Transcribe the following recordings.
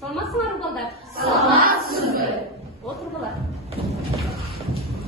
Саламатсыңарбы балдар? Саламатсызбы. Отургула.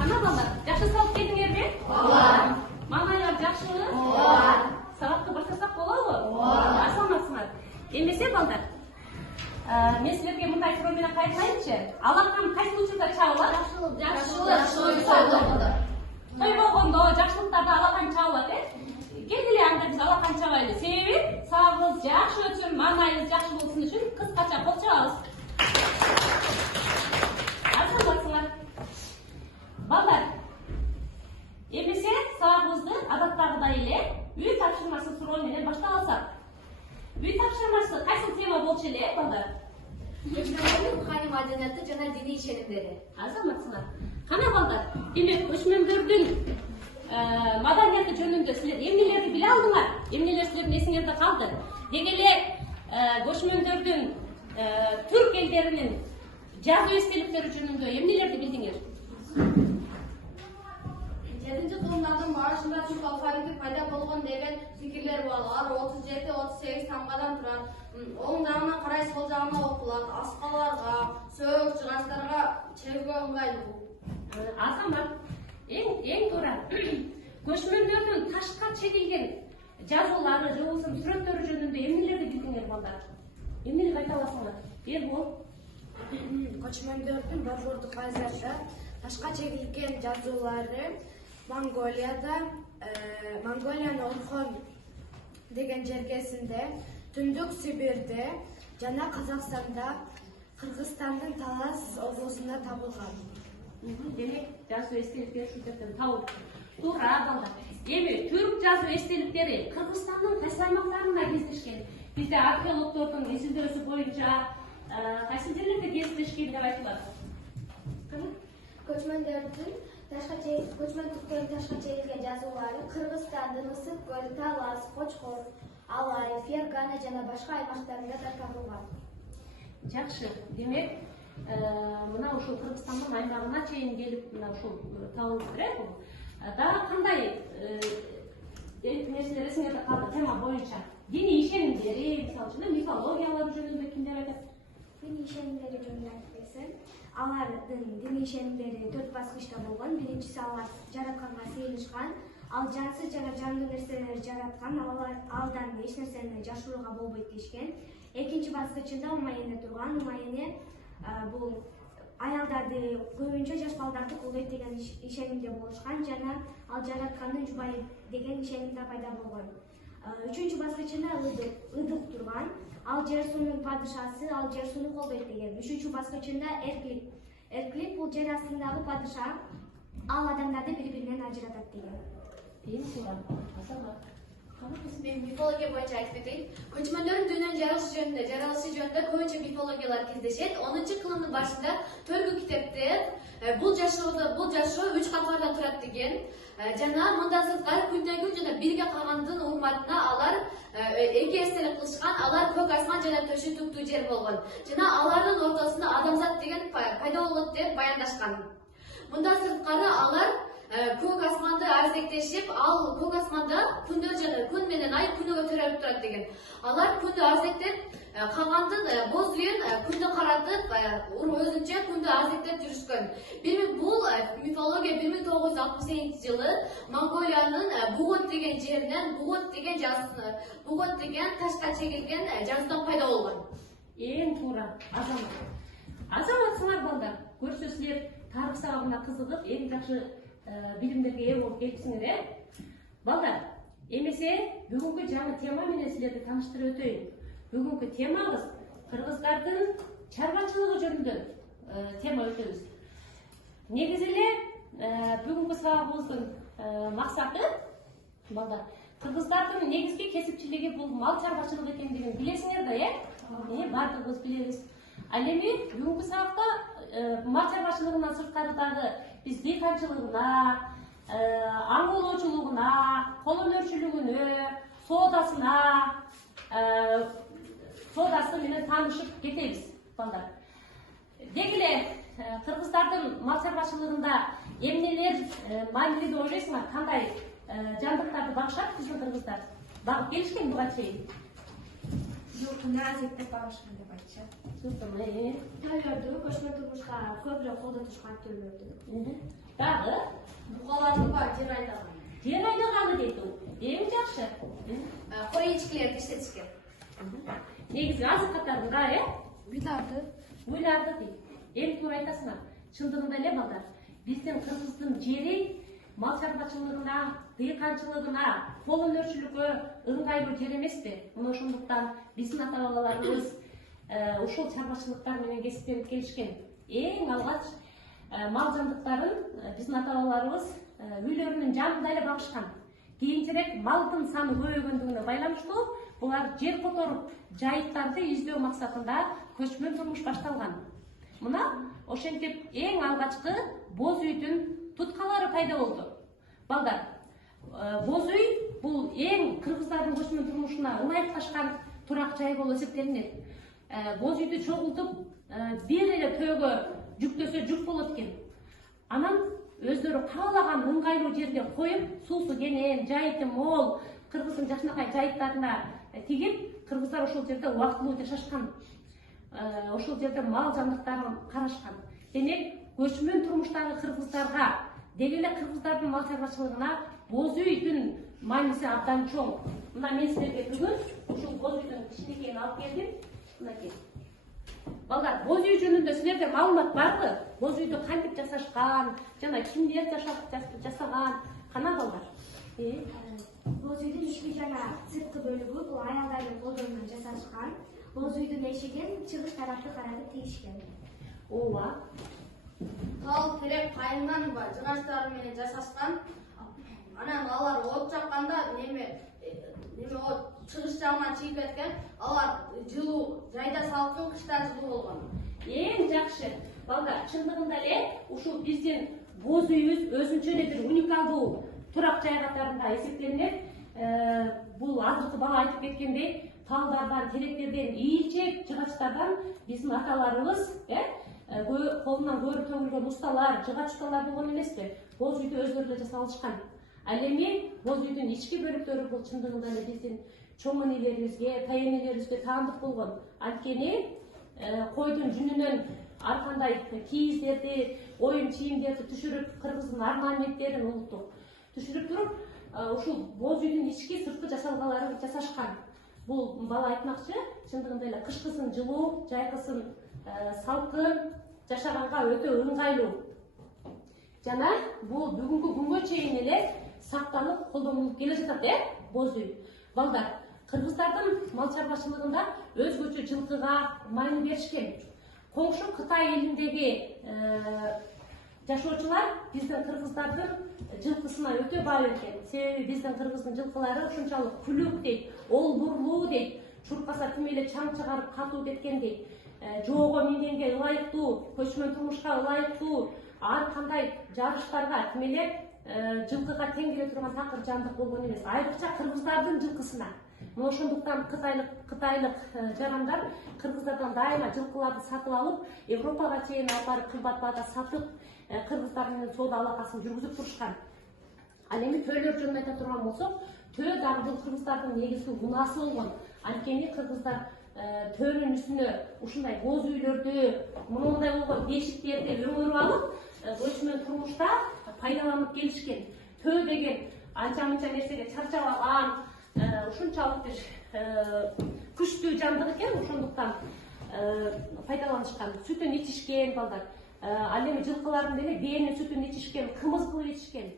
Кана балдар, жакшы салып келдиңерби? Ооба. Мамайлар жакшыбы? Ооба. Сабакка баштасак болобу? Ооба. Саламатсыңар. Эмесе балдар? Мен силерге мындай суроо менен кайрылайынчы. Алакан кайсы учурда чабылат? Жакшылык. Той болгондо жакшылыктарда алакан чабылат, келгиле анда биз алакан чабайлы. Себеби сабагыбыз жакшы өтсүн, маңайыбыз жакшы болсун үчүн кыскача кол чабабыз. Саламатсыңар. Балдар, эмесе сабагыбызды адаттагыдай эле үй тапшырмасы суроо менен баштап алсак. Үй тапшырмасы кайсы тема болчу эле, балдар? Көчмөндөрдүн руханий маданияты жана диний ишенимдери. Саламатсыңар. Кана балдар, демек көчмөндөрдүн маданияты жөнүндө силер эмнелерди биле алдыңар? Эмнелер силердин эсиңерде калды? Деги эле көчмөндөрдүн түрк элдеринин жазуу эстеликтери жөнүндө эмнелерди билдиңер? 7-кылымдардын башында түрк алфавити пайда болгон деген пикирлер бар. Алар 37-38 тамгадан турат. Оң жагына карай сол жагына окулат. Аскаларга, сөк, жыгачтарга чегүүгө ыңгайлуу. Азамат, эң туура. Көчмөндөрдүн ташка чегилген жазуулары, же болбосо сүрөттөрү жөнүндө эмнелерди билдиңер балдар? Эмнелерди айта аласыңар? Эрбол. Көчмөндөрдүн борбордук базарда ташка чегилген жазуулары Монголияда, Монголиянын Орхон деген жергесинде, Түндүк Сибирде жана Казакстанда, Кыргызстандын Талас облусунда табылган. Демек, жазуу эстеликтери ушул жерден табылып. Туура балдар. Эми түрк жазуу эстеликтери Кыргызстандын кайсы аймактарында кездешкен? Бизде археологдордун изилдөөсү боюнча кайсы жерлерде кездешкен деп айтылат? Көчмөндөрдүн ташка чегилген жазуулары Кыргызстандын Ысык көлү, Талас, Кочкор, Алай, Фергана жана башка аймактарында да табылган. Жакшы. Демек, мына ушул Кыргызстандын аймагына чейин келип, мына ушул табылыптыр, да кандай нерселер эсиңерде калды тема боюнча? Диний ишенимдери, мисалы үчүн мифологиялар жөнүндө кимдер айтат? Диний ишенимдери жөнүндө айтып берсем, алардын диний ишенимдери 4 баскычта болгон. Биринчиси алар жаратканга сыйынышкан, ал жансыз жана жандуу нерселерди жараткан, алдан эч нерсени жашырууга болбойт дешкен. Экинчи баскычында умайене турган, умайене бул аялдарды көбүнчө жаш балдарды колдойт деген ишенимде болушкан жана ал жараткандын жубайы деген ишенимде пайда болгон. Үчүнчү баскычында Ыдык турган, ал жер суунун падышасы, ал жер сууну колдойт деген. Үчүнчү баскычында Эрклик. Эрклик бул жер астындагы падыша, ал адамдарды бири-биринен ажыратат деген. Эң туура. Азамат. Мен мифология боюнча айтып кетейин. Көчмөндөрдүн дүйнөнүн жаралышы жөнүндө көбүнчө мифологиялар кездешет. 10-кылымдын башында Төркү китепте бул жашоо 3 катмардан турат деген. Жана мындан сырткары күндөн күн жана бирге калгандын урматына алар эки эстелик кылышкан. Алар көк асман жана төшү туктуу жер болгон. Жана алардын ортосунда адамзат деген пайда болот деп баяндашкан. Мындан сырткары алар көк асманды арзектешип, ал көк асманда күн менен ай күнүгө төрөлүп турат деген. Алар күндү арзектеп, калгандын боз үйүн күндү каратып, өзүнчө күндү арзектеп жүрүшкөн. Бул мифология 1968-жылы Монголиянын Бугот деген жеринен Бугот деген ташка чегилген жазуудан пайда болгон. Эң туура. Азаматсыңар балдар. Көрсө силер тарых сабагына кызыгып, эң жакшы билимдерге ээ болуп келипсиңер, Балдар, эмесе бүгүнкү жаңы тема менен силерди тааныштырып өтөйүн. Бүгүнкү темабыз кыргыздардын чарбачылыгы жөнүндө тема өтөбүз. Негизи эле бүгүнкү сабагыбыздын максаты, балдар, кыргыздардын негизги кесипчилиги бул мал чарбачылыгы экендигин билесиңер да, бардыгыбыз билебиз. Ал эми бүгүнкү сабакта мал чарбачылыгынан сырткары дагы биз дыйканчылыгына, аң оолоочулугуна, кол өнөрчүлүгүнө, соодасы менен таанышып кетебиз, балдар. Деги эле кыргыздардын мал чарбачылыгында эмнелер маанилүү деп ойлойсуңар? Кандай жандыктарды багышат биздин кыргыздар? Багып келишкен буга чейин? Yok, nazik деп bağışlayın деп айтышат. Tuzdum. Töylөрдү, көчмө турмушка көбүрөөк колдо турушкан töylөрдү. Дагы Бугаларды бар, жер айдаган. жер айдаганы дейт ол. Эң жакшы. Кой ичкилерди иштетишкен. Негизи азык катарында, Уйларды. Уйларды дейт. Эң туура айтасыңар. Чындыгында эле балдар, биздин кыргыздын жери мал чарбачылыгына, дыйканчылыгына, кол өнөрчүлүккө ыңгайлуу жер эмеспи? Мына ошондуктан биздин ата-бабаларыбыз ушул чарбачылыктар менен кесиптенип келишкен. Эң алгач мал жандыктарын биздин ата-бабаларыбыз үйлөрүнүн жанында эле багышкан. Кийинчерээк малдын саны көбөйгөндүгүнө байланыштуу булар жер которуп, жайыттарды издөө максатында көчмөн турмуш башталган. Мына ошентип эң алгачкы боз үйдүн туткалары пайда болду. Балдар, боз үй бул эң кыргыздардын көчмөн турмушуна ылайыкташкан турак жай болуп эсептелинет. Боз үйдү чогултуп бир эле төөгө жүктөсө жүк болот экен. Анан өздөрү каалаган ыңгайлуу жерге коюп, суусу кенен, жайыты мол, кыргыздын жакшынакай жайыттарына тигип, кыргыздар ошол жерде убактылуу жашашкан. Ошол жерде мал жандыктарын карашкан. Демек, көчмөн турмуштагы кыргыздарга, деги эле кыргыздардын мал чарбачылыгына боз үйдүн мааниси абдан чоң. Мына мен силерге бүгүн ушул боз үйдүн кичинекейин алып келдим. Мынакей. Балдар, боз үй жөнүндө силерде маалымат барбы? Боз үйдү кантип жасашкан, жана кимдер жасаган? Кана балдар? Боз үйдүн ички жана сырткы бөлүгү бул аялдардын колдору менен жасашкан. Боз үйдүн эшигин чыгыш тарапты каратып тийишкен. Ооба. Тал терек кайындан бар, жыгачтары менен жасашкан. Анан алар от жакканда неме от чыгыш жагынан чыгып кеткен. Алар жылуу жайда салкын, кышта жылуу болгон. Эң жакшы. Балдар, чындыгында эле ушул биздин боз үйүбүз өзүнчө эле бир уникалдуу турак жай катарында эсептелинет. Бул азыркы бала айтып кеткендей, талдардан, теректерден, ийилчек жыгачтардан биздин аталарыбыз, колунан көрүп төгүлгөнусталар, жыгач ustalar болгон эмеспи? Боз үйдү өздөрү эле жасап алышкан. Ал эми боз үйдүн ички бөлүктөрү бул чындыгында эле биздин чоң энелерибизге, тай энелерибизге таандык болгон. Анткени койдун жүнүнөн ар кандай кийиздерди, оюн чийимдерди түшүрүп, кыргыздын орнаменттерин улуттук түшүрүп туруп, ушул боз үйдүн ички сырткы жасалгаларын жасашкан. Бул бала айтмакчы, чындыгында эле кышкысын жылуу, жайкысын салкын жашаганга өтө ыңгайлуу. Жана бул бүгүнкү күнгө чейин эле сакталып, колдонулуп келе жатат, боз үй. Балдар, кыргыздардын мал чарбачылыгында өзгөчө жылкыга маани беришкен. Коңшу Кытай элиндеги жашоочулар биздин кыргыздардын жылкысына өтө баа берген. Себеби биздин кыргыздын жылкылары ушунчалык күлүк дейт, олбурлуу дейт, чуркаса тим эле чаң чыгарып катуу кеткен дейт. Жоого мингенге ылайыктуу, көчмөн турмушка ылайыктуу, ар кандай жарыштарга тим эле жылкыга тең келе турган такыр жандык болгон эмес. Айрыкча кыргыздардын жылкысына. Мына ошондуктан кытайлык жарандар кыргыздардан дайыма жылкыларды сатып алып, Европага чейин алып барып кымбат баада сатып, кыргыздар менен соода алакасын жүргүзүп турушкан. Ал эми төөлөр жөнүндө айта турган болсок, төө дагы бул кыргыздардын негизги унаасы болгон. Анткени кыргыздар төөнүн үстүнө ушундай боз үйлөрдү, мындай болгон бешиктерди өңөрүп алып, көчмөн турмушта пайдаланып келишкен. Төө деген анча-мынча нерсеге чарчап алган, ушунчалык бир күчтүү жандык экен, ошондуктан пайдаланышкан. Сүтүн ичишкен балдар. Ал эми жылкылардын деле бээнин сүтүн ичишкен, кымыз кылып ичишкен.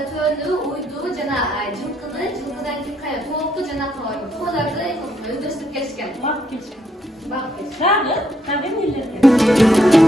Tölü, uydu, jana жылкыны, жылкыдан кийин кая тоопу жана тооларды өндүрүп келишкен. Bak geçti. Багып келишкен. Dağ emniyetleri.